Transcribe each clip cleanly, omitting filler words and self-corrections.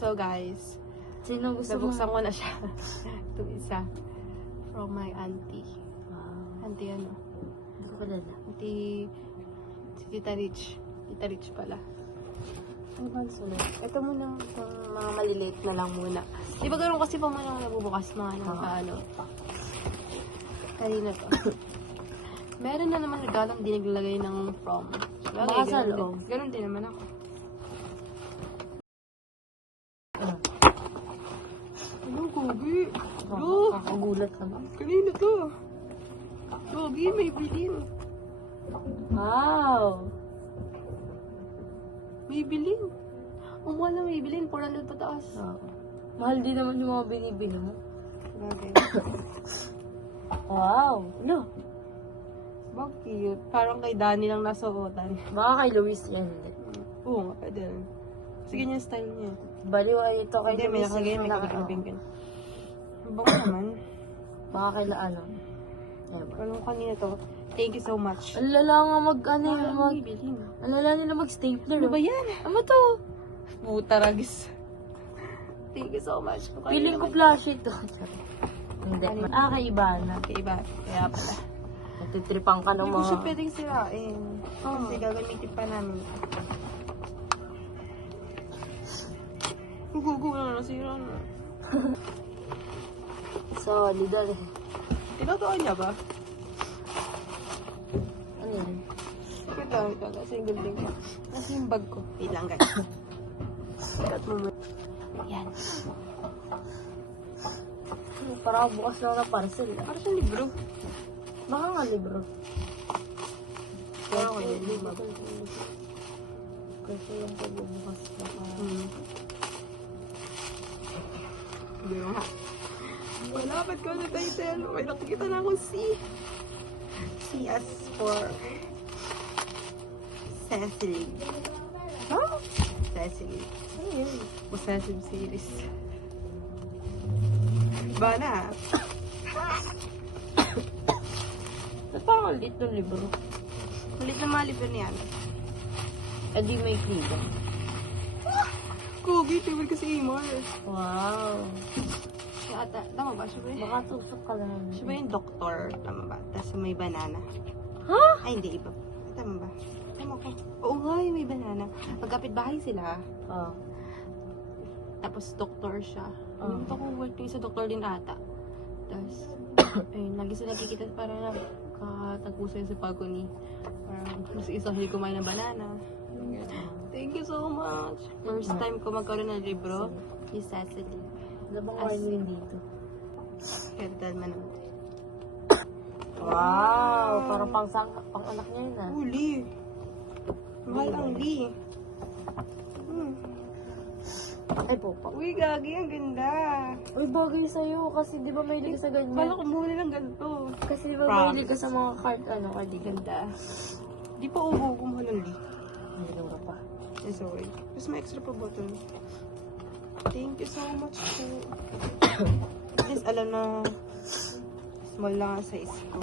So guys, Sino gusto mo? nabuksan ko na siya. Ito isa. From my auntie. Wow. Auntie ano? Hindi ko kilala. Auntie si Tita Rich. Tita Rich pala. Ano ba ang sulat? Ito muna, itong mga maliliit na lang muna. Di ba gano'n kasi pa mga nabubukas mga ano. Kanina to. Meron na naman regalong di naglagay ng from. Baka sa loob. Ganun din naman ako. Ano, Gogi? Bro, Kakagulat naman. kanina to. Gogi, may bilin. Wow! May bilin. Ang mahal na may bilin. 400 pataas. Oo. Mahal din naman yung mga binibili mo. Okay. Wow! No. Bang cute. Parang kay Danny lang nasuotan. Baka kay Luis yan. Hindi. Oo nga, pwede rin. Kasi ganyan style niya. Baliw ay ito kay Hindi, may Luis. nakagay, may naka- kabing ka. Bango naman. Baka kay ano. Ewan. Walang kanina to. Thank you so much. Ang lala nga ano yung Parang mag... may bilin. Ang lala nila mag-stapler. Ano ba yan? Ano to? Puta ragis. Thank you so much. Feeling ko flash ito. Hindi. Kay Ibana. Iba. Kaya pala. Natitripang ka ng Hindi ko siya mga... pwedeng sirain. Kasi gagamitin pa namin. Gugu na nasira na. Solid ah. Tinotoo niya ba? Ano yan? Wait lang. Kasi yung gulding ko. Kasi yung bag ko. Wait lang guys. Cut mo mo. Yan. Parang bukas lang na parcel. Parang siyang libro. Baka nga libro. Parang ko yun. Yung bag. Kasi yung pagbubukas baka... Hindi nga. Malapit ko na title. May nakikita na akong C. C as for Cecily. Huh? Cecily. Ano yun? Possessive series. Ba na? Ba't parang ang lit ng libro? Malit na mga libro niyan. Eh di may kliga. Kugi, table ko si Imor. Wow. Siya ata, tama ba? Siya ba yun? Baka tusok ka lang. Siya ba yung doktor? Tama ba? Tapos may banana. Ha? Ay, hindi. Iba. Tama ba? Tama ko. Oo nga, yung may banana. Magkapit bahay sila. Oo. Tapos doktor siya. Oh. Yung ko work yung sa doktor din ata. Tapos, ayun, lagi sila nakikita para katagpusan sa pagoni. Parang mas isang hili kumain ng banana. Thank you so much. First time ko magkaroon ng libro, ni Cecily. Ano bang wine yun dito? Kaya man naman. Wow! Parang pang anak niya yun ah. Uli. Mahal ang Lee. Ay po pa. Uy, gagi, ang ganda. Uy, bagay sa'yo kasi di ba mahilig ka sa ganyan? Kala ko bumili ng ganito. Kasi di ba Promise. mahilig ka sa mga card, cardigan? Ganda. Di pa ubo ko mahal ang Lee. Hindi ka pa. Eh, sorry. Mas may extra pa bottle. Thank you so much po. At least alam na small lang ang size ko.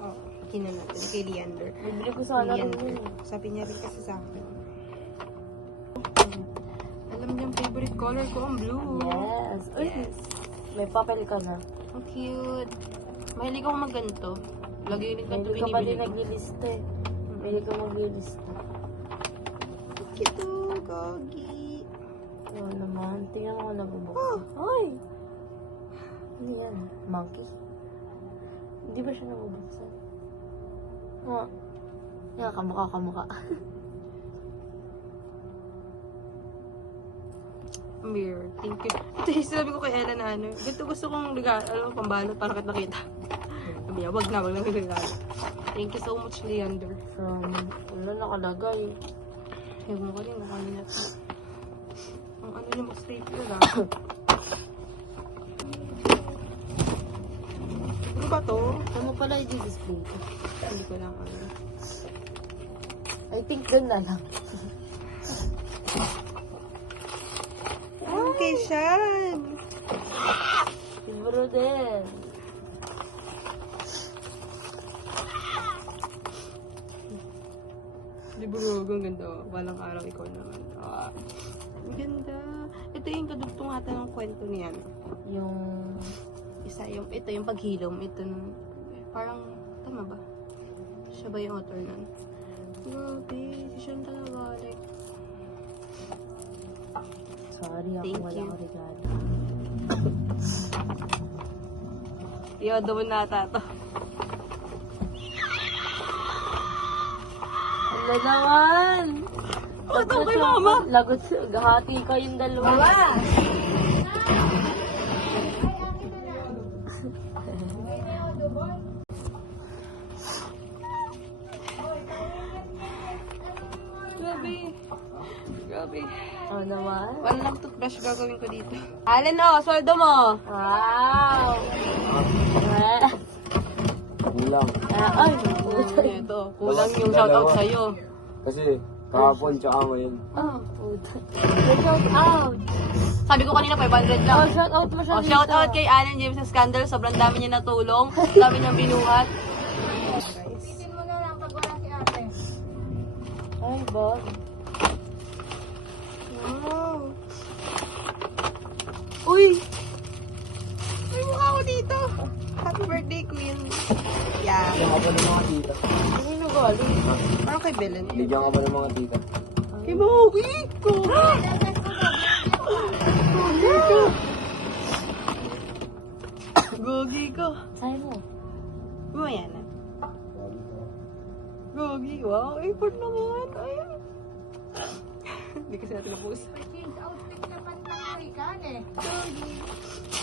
Oh, kinan natin. Kay Leander. Bibili ko sana rin Leander. yun. Sabi niya rin kasi sa akin. Alam niya ang favorite color ko, ang blue. Yes. Uy, Yes. may papel ka na. Ang cute. Mahilig ako magganto. Lagi rin ganito Mahilig ka pa din binibili ko. naglilista eh. Mahilig ka maglilista. Cute, Gogi. Oo naman. Tingnan mo kung nabubuksan. Oh. Ay! Ano yan? Monkey? Hindi ba siya nabubuksan? Oo. Yan, kamukha. Mirror. Thank you. Ito yung sinabi ko kay Ella na ano. Ganito gusto kong regalo, pambalot para nakita. Sabi niya, wag na regalo. Thank you so much, Leander. Wala nakalagay. Ewan ko rin, nakali na ito. Ang ano yung stapler ah. Ano ba to? Saan mo pala i-display ko? Hindi ko lang ano. I think doon na lang. Okay, Sean! Libro din. Libro, ang ganda. Walang araw ikaw naman. Ah, ang ganda. tingin ko dugtong ata ng kwento niyan. Yung... Ito yung paghilom. Ito, parang, tama ba? Siya ba yung author nun? Grabe, si Sean talaga, like, Sorry, ako Thank wala you. ko regalo. Yodo mo na ata to. Wala naman! Oh, ito kay mama! Lagot siya. Gahati kayong dalawa. Mama! Grabe. Grabe. Oh, naman? One lang toothbrush gagawin ko dito. Alin o, sweldo mo! Wow! Kulang. Ay, Ito, kulang yung shoutout sa'yo. Kasi kahapon tsaka ngayon. oh, puta. Shout out! Sabi ko kanina 500 Oh, lang. shout out mo siya Oh, shout out kay Allen James sa Scandal. Sobrang dami niya natulong. Dami niyang binuhat. Ay, ba? Wow. Uy! May mukha ko dito. Happy birthday, Queen. Yeah. Bigyan ka ba ng mga tita? Ano na galing? Parang kay Belen. Bigyan ka ba ng mga tita? Kay Maui ko. Gogi ko. Sa'yo mo. Mamaya na. Gogi. Wow, effort naman. Ay. Hindi kasi natin na-post.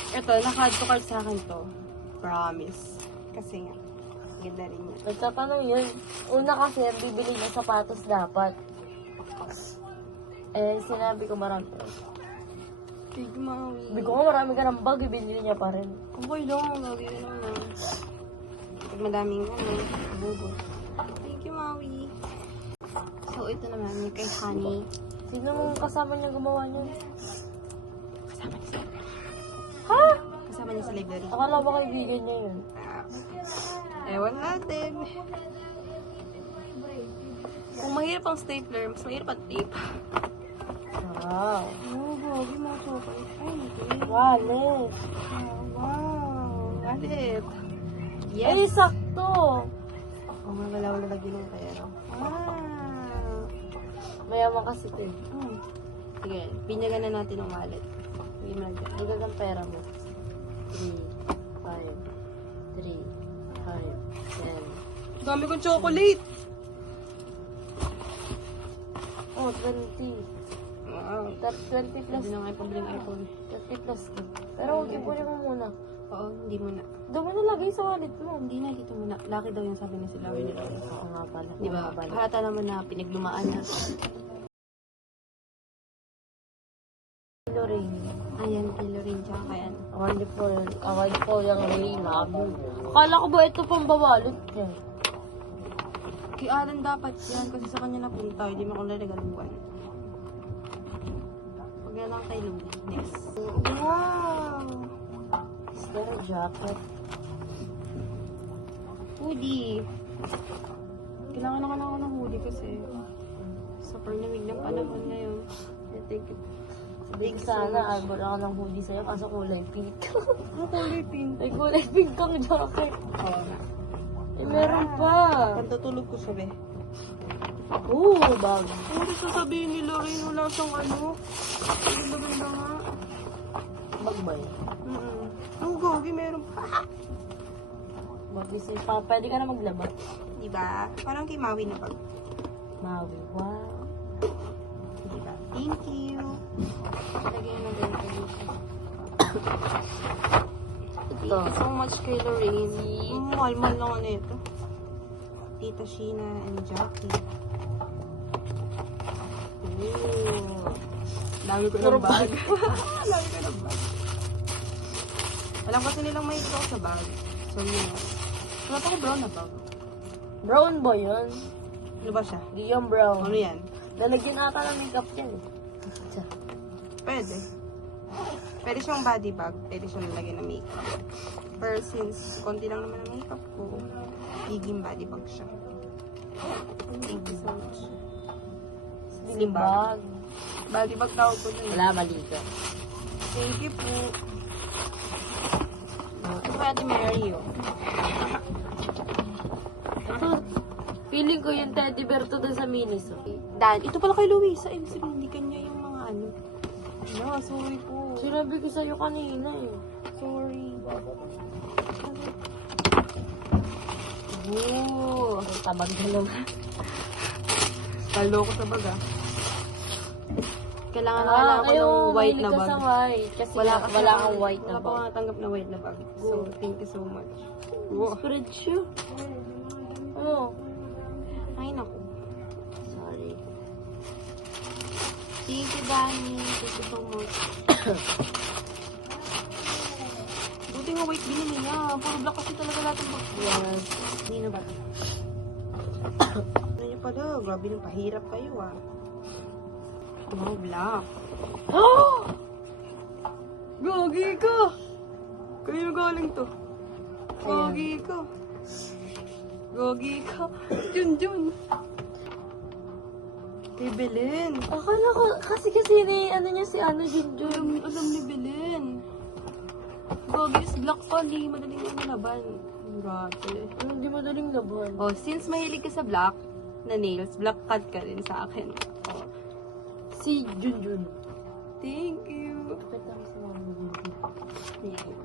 Ito, naka-add to cart sa akin to. Promise. Kasi nga, ganda rin yun. Nagtatanong yun. Una kasi, ang bibili ng sapatos dapat. Eh, sinabi ko marami. Kay Maui. Sabi ko nga marami ka ng bag, ibinili niya pa rin. Okay lang, gagi ko naman. Pag madaming bubo. Thank you, Maui. So, ito naman, yung kay Honey. Sino mong kasama niya gumawa niyan? Kasama niya sa Ha? Kasama niya sa library. Akala ba kaibigan niya yun? Ewan natin. Kung mahirap ang stapler, mas mahirap ang tape. Wow. Oh, gagi mga chocolate. Ay, hindi. Wallet. Wow. Galit. Yes. Ay, sakto. Oh, wala lagi ng pera. Wow. Mayaman kasi ito eh. Sige, pinyagan na natin ang wallet. Bigyan ng pera mo. 3, 5, 3, 5, 10. Dami kong chocolate. Oh, 20. Wow. 20 plus. Pwede na nga ipabiling iPhone. 20 plus ka. Pero huwag ipunin mo muna. Oo, hindi muna. Doon mo nalagay sa wallet mo. Hindi na, dito muna. Laki daw yung sabi ni sila. Oo nga pala. Di ba? Halata naman na pinaglumaan na. Lorraine. Ayan, kay Lorraine, tsaka kay ano. Award po yung Ray Love. Akala ko ba ito pang bawalot niya? Kay Alan dapat yan kasi sa kanya napunta. Hindi mo akong nalagaluan. Huwag na lang kay Louie. Next. Wow! Is there a jacket? Hoodie. Kailangan naman ako ng hoodie kasi sa pernamig ng panahon ngayon. I think big sana arbor ako ng hoodie sa'yo kaso kulay pink. Ano kulay pink? May kulay pink kang jacket. Oo nga. Eh, meron pa. Pantutulog ko siya, be. Oo, bag. Ano sasabihin ni Lorraine? Wala siyang ano? Ganda nga. Bag ba yun? Ang gogi, meron pa. Mag-visit pa. Pwede ka na maglaba. Diba? Parang kay Maui na bag. Maui, wow. Diba? Thank you. Lagyan na din ito dito. Thank Ito. you so much kay Lorraine. Mahal-mahal lang ano ito. Tita Sheena and Jackie. Ooh. Dami ko ng bag. Dami ko ng bag. Alam kasi nilang may ito sa bag. So yun. Wala pa ko brown na bag. Brown ba yun? Ano ba siya? Guillaume Brown. Ano yan? Lalagyan ata ng makeup yan eh. Pwede. Pwede siyang body bag. Pwede siyang lalagyan ng makeup. Pero since konti lang naman ang makeup ko, higing body bag siya. Thank you so much. Slim bag. Bali bag tawag ko na eh. Wala, mali ka. Thank you po. Ito kay Ate Mary, oh. Ito, feeling ko yung teddy bear to dun sa minis, oh. Dan, ito pala kay Luisa. Ibig sabihin, hindi kanya yung mga ano. No, sorry po. Sinabi ko sa'yo kanina, eh. Sorry. Oo. Ang tabag na naman. Talo ko sa baga. Kailangan ko ng white na mahilig ka bag. sa white. Kasi wala kang white na Wala pa bag. nga natanggap na white na bag. So, thank you so much. Wow. Spread siya. Oh. Ay, naku. Sorry. Thank you, Danny. Thank you so much. Buti nga white binili niya. Puro black kasi talaga lahat ng bag. Yes. Nino ba? Ano niyo pala? Grabe nang pahirap kayo ah. Wow, black. Oh! Gagi ka! Kayo galing to. Gagi ka. Gagi ka. Jun. Kay Belen. Akala ko, kasi ano niya si Junjun. Alam ni Belen. Gagi is black solid. Madaling ano laban. Grabe. Hindi madaling laban. Oh, since mahilig ka sa black na nails, black cut ka rin sa akin. Oh. Si Junjun. Thank you. Kita mo sa mga Junjun. Thank you.